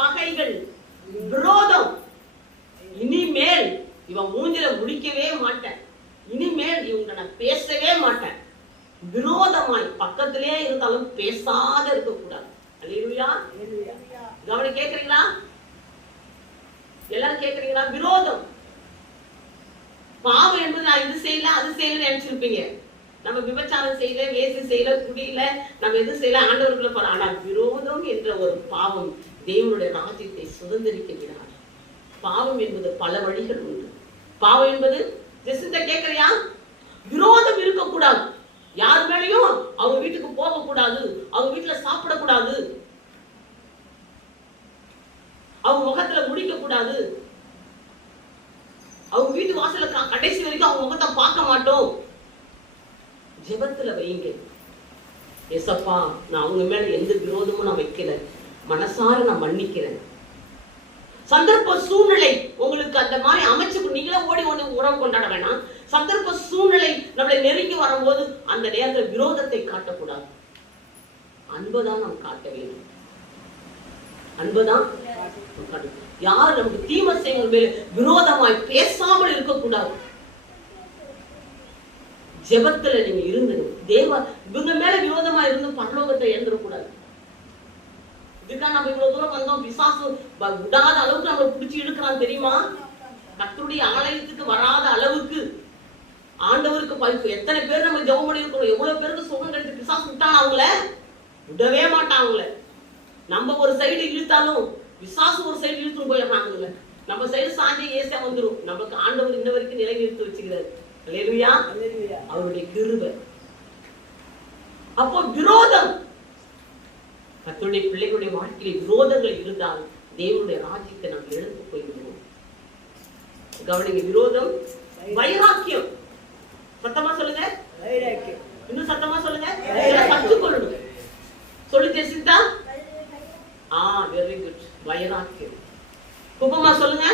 பகைகள், விரோதம். இனிமேல் இவன் மூஞ்சில முடிக்கவே மாட்டேன், இனிமேல் இவங்க நான் பேசவே மாட்டேன். விரோதமாய் பக்கத்திலே இருந்தாலும் பேசாத இருக்க கூடாது. அல்லேலூயா. கவனம், கேக்குறீங்களா? எல்லாரும் கேக்குறீங்களா? விரோதம், பாவம் என்பது நான் இது செய்யல அது செய்யல நினைச்சிருப்பீங்க. நம்ம விபச்சாரம் செய்யல, வேசி செய்யல, குடியில, நம்ம எது செய்யல, ஆண்டவர்களை போற. ஆனால் விரோதம் என்ற ஒரு பாவம் தேவனுடைய ராஜ்யத்தை சுதந்திரிக்க விடாது. பாவம் என்பது பல வழிகள் உண்டு. பாவம் என்பது கேட்கறியா? விரோதம் இருக்கக்கூடாது. யார் மேலேயும் அவங்க வீட்டுக்கு போக கூடாது, அவங்க வீட்டுல சாப்பிடக்கூடாது, அவங்க முகத்துல முடிக்க கூடாது, அவங்க வீட்டு வாசல கடைசி வரைக்கும் அவங்க முகத்தை பார்க்க மாட்டோம். ஜெபத்துல வைங்க, ஏசப்பா நான் அவங்க மேல எந்த விரோதமும் நான் வைக்கல, மனசார நான் மன்னிக்கிறேன். சந்தர்ப்ப சூழ்நிலை உங்களுக்கு அந்த மாதிரி அமைச்சு நீங்களே ஓடி உறவு கொண்டாட வேணாம். சந்தர்ப்ப சூழ்நிலை நம்மளை நெருங்கி வரும்போது அந்த நேரத்தில் விரோதத்தை காட்டக்கூடாது, அன்புதான் நாம் காட்ட வேண்டும். அன்புதான் யார் நமக்கு தீமை செய்யும் மேல விரோதமாய் பேசாமல் இருக்கக்கூடாது. ஜெபத்துல நீங்க இருந்து தேவ இவங்க மேல விரோதமா இருந்து பரலோகத்தை எழுந்துடக்கூடாது. இதுக்காக நம்ம இவ்வளவு தூரம் வந்தோம். பிசாசு விடாத அளவுக்கு நம்மளை பிடிச்சி இழுக்கிறான் தெரியுமா? கர்த்தருடைய ஆலயத்துக்கு வராத அளவுக்கு ஆண்டவருக்கு பைப்பு. எத்தனை பேர் நம்ம ஜெபம் பண்ணி இருக்கிறோம், எவ்வளவு பேருக்கு சுகம் கிடைச்சு பிசாசு விட்டான். அவங்கள விடவே மாட்டான். அவங்கள நம்ம ஒரு சைடு இழுத்தாலும் பிசாசு ஒரு சைடு இழுத்துன்னு போயிடுறாங்க. நம்ம சைடு சாஞ்சி ஏசா வந்துடும். நமக்கு ஆண்டவர் இன்ன வரைக்கும் நிலை நிறுத்தி வச்சுக்கிறாரு. அல்லேலூயா, அவருடைய கிருபை. அப்போ விரோதம், கர்த்தருடைய பிள்ளைகளுடைய வாழ்க்கையில விரோதங்கள் இருந்தால் தேவனுடைய ராஜ்யத்தை நாம் இழந்து போய்விடுவோம். கவனிங்க, விரோதம். வைராக்கியம், சத்தமா சொல்லுங்க. இன்னும் சத்தமா சொல்லுங்க. கற்றுக்கொள்ளணும். சொல்லு ஜெசிந்தா. Very good. வைராக்கியம். குபமா சொல்லுங்க.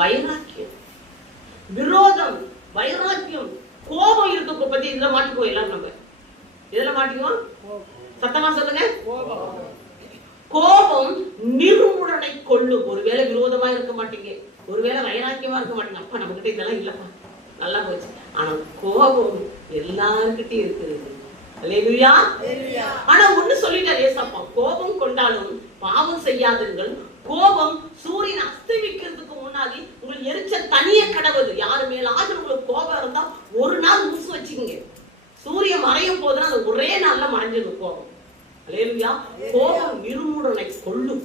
வைராக்கியம், விரோதம், வைராக்கியம். கோபம் இருக்க பத்தி இதுல மாட்டிக்குவோம். எல்லாரும் நம்ம இதுல மாட்டிக்குவோம். சத்தமா சொல்லுங்க. கோபம் நிர்மூலனை கொள்ளும். ஒருவேளை விரோதமா இருக்க மாட்டீங்க, ஒருவேளை வைராக்கியமா இருக்க மாட்டீங்க. அப்பா நம்ம கிட்ட இதெல்லாம் இல்லப்பா, நல்லா போச்சு. ஆனா கோபம் எல்லார்கிட்டயும் இருக்குது. அல்லேலூயா. ஆனா ஒண்ணு சொல்லிட்டாரு ஏசப்பா, கோபம் கொண்டாலும் பாவம் செய்யாதீர்கள். கோபம் சூரியன் அஸ்தமிக்கிறதுக்கு முன்னாடி உங்களுக்கு எரிச்ச தனிய கடவுது. யாரு மேலாவது உங்களுக்கு கோபம் இருந்தா ஒரு நாள் மூசு வச்சுக்கோங்க. சூரியன் மறையும் போதுன்னா அது ஒரே நாள்ல மறைஞ்சிடும் கோபம். அல்லேலூயா. கோபம் நிர்மூலனை கொள்ளும்.